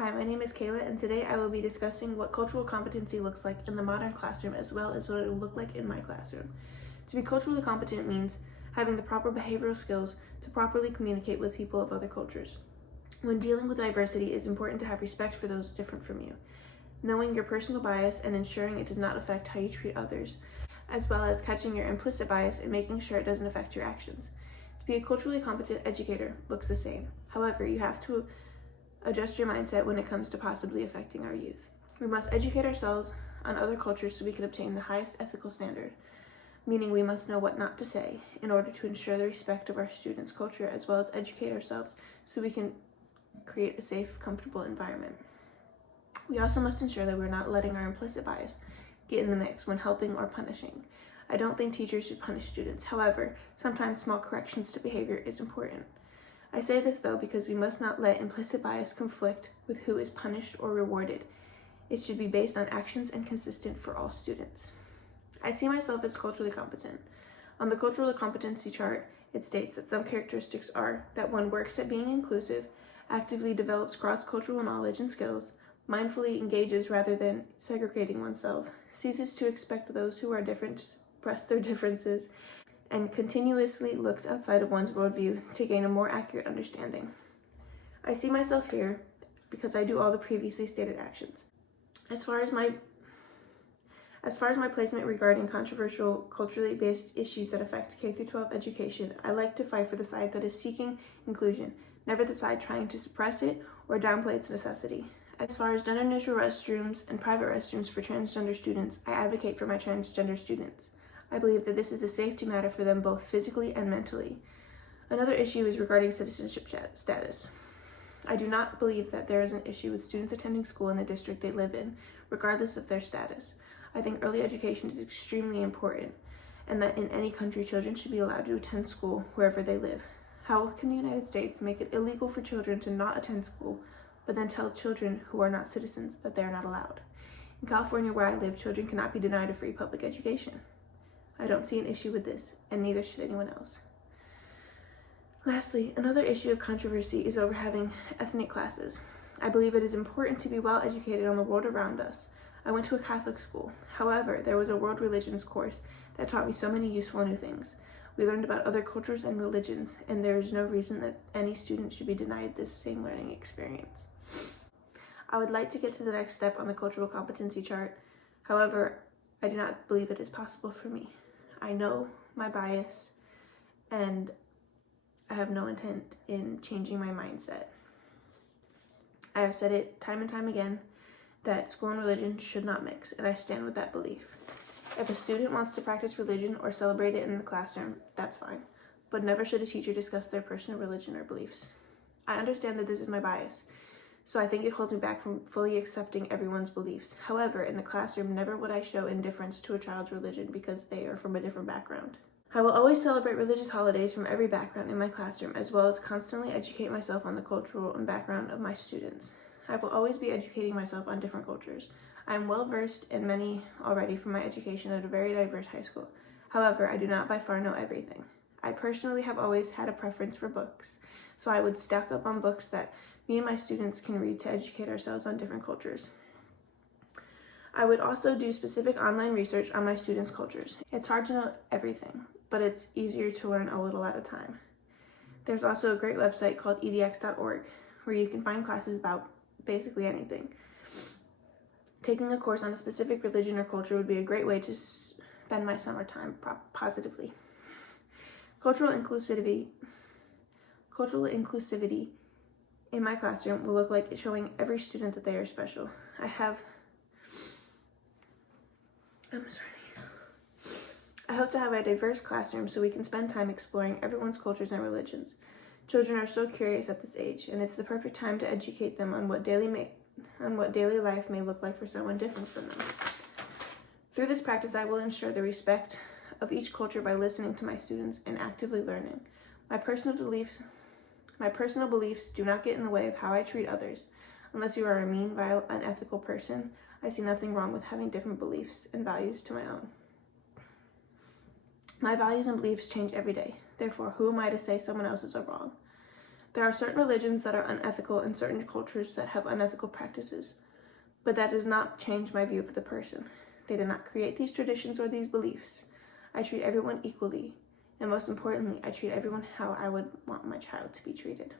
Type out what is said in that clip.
Hi, my name is Kayla, and today I will be discussing what cultural competency looks like in the modern classroom as well as what it will look like in my classroom. To be culturally competent means having the proper behavioral skills to properly communicate with people of other cultures. When dealing with diversity, it is important to have respect for those different from you, knowing your personal bias and ensuring it does not affect how you treat others, as well as catching your implicit bias and making sure it doesn't affect your actions. To be a culturally competent educator looks the same. However, you have to adjust your mindset when it comes to possibly affecting our youth. We must educate ourselves on other cultures so we can obtain the highest ethical standard, meaning we must know what not to say in order to ensure the respect of our students' culture, as well as educate ourselves so we can create a safe, comfortable environment. We also must ensure that we're not letting our implicit bias get in the mix when helping or punishing. I don't think teachers should punish students. However, sometimes small corrections to behavior is important. I say this though because we must not let implicit bias conflict with who is punished or rewarded. It should be based on actions and consistent for all students. I see myself as culturally competent. On the cultural competency chart, it states that some characteristics are that one works at being inclusive, actively develops cross-cultural knowledge and skills, mindfully engages rather than segregating oneself, ceases to expect those who are different to suppress their differences, and continuously looks outside of one's worldview to gain a more accurate understanding. I see myself here because I do all the previously stated actions. As far as my placement regarding controversial, culturally based issues that affect K-12 education, I like to fight for the side that is seeking inclusion, never the side trying to suppress it or downplay its necessity. As far as gender-neutral restrooms and private restrooms for transgender students, I advocate for my transgender students. I believe that this is a safety matter for them both physically and mentally. Another issue is regarding citizenship status. I do not believe that there is an issue with students attending school in the district they live in, regardless of their status. I think early education is extremely important, and that in any country, children should be allowed to attend school wherever they live. How can the United States make it illegal for children to not attend school, but then tell children who are not citizens that they are not allowed? In California, where I live, children cannot be denied a free public education. I don't see an issue with this, and neither should anyone else. Lastly, another issue of controversy is over having ethnic classes. I believe it is important to be well educated on the world around us. I went to a Catholic school. However, there was a world religions course that taught me so many useful new things. We learned about other cultures and religions, and there is no reason that any student should be denied this same learning experience. I would like to get to the next step on the cultural competency chart. However, I do not believe it is possible for me. I know my bias, and I have no intent in changing my mindset. I have said it time and time again that school and religion should not mix, and I stand with that belief. If a student wants to practice religion or celebrate it in the classroom, that's fine, but never should a teacher discuss their personal religion or beliefs. I understand that this is my bias, so I think it holds me back from fully accepting everyone's beliefs. However, in the classroom, never would I show indifference to a child's religion because they are from a different background. I will always celebrate religious holidays from every background in my classroom, as well as constantly educate myself on the cultural and background of my students. I will always be educating myself on different cultures. I am well versed in many already from my education at a very diverse high school. However, I do not by far know everything. I personally have always had a preference for books, so I would stack up on books that me and my students can read to educate ourselves on different cultures. I would also do specific online research on my students' cultures. It's hard to know everything, but it's easier to learn a little at a time. There's also a great website called edx.org where you can find classes about basically anything. Taking a course on a specific religion or culture would be a great way to spend my summertime positively. Cultural inclusivity in my classroom will look like showing every student that they are special. I hope to have a diverse classroom so we can spend time exploring everyone's cultures and religions. Children are so curious at this age, and it's the perfect time to educate them on what daily life may look like for someone different from them. Through this practice, I will ensure the respect of each culture by listening to my students and actively learning. My personal beliefs do not get in the way of how I treat others. Unless you are a mean, vile, unethical person, I see nothing wrong with having different beliefs and values to my own. My values and beliefs change every day. Therefore, who am I to say someone else's are wrong? There are certain religions that are unethical and certain cultures that have unethical practices, but that does not change my view of the person. They did not create these traditions or these beliefs. I treat everyone equally, and most importantly, I treat everyone how I would want my child to be treated.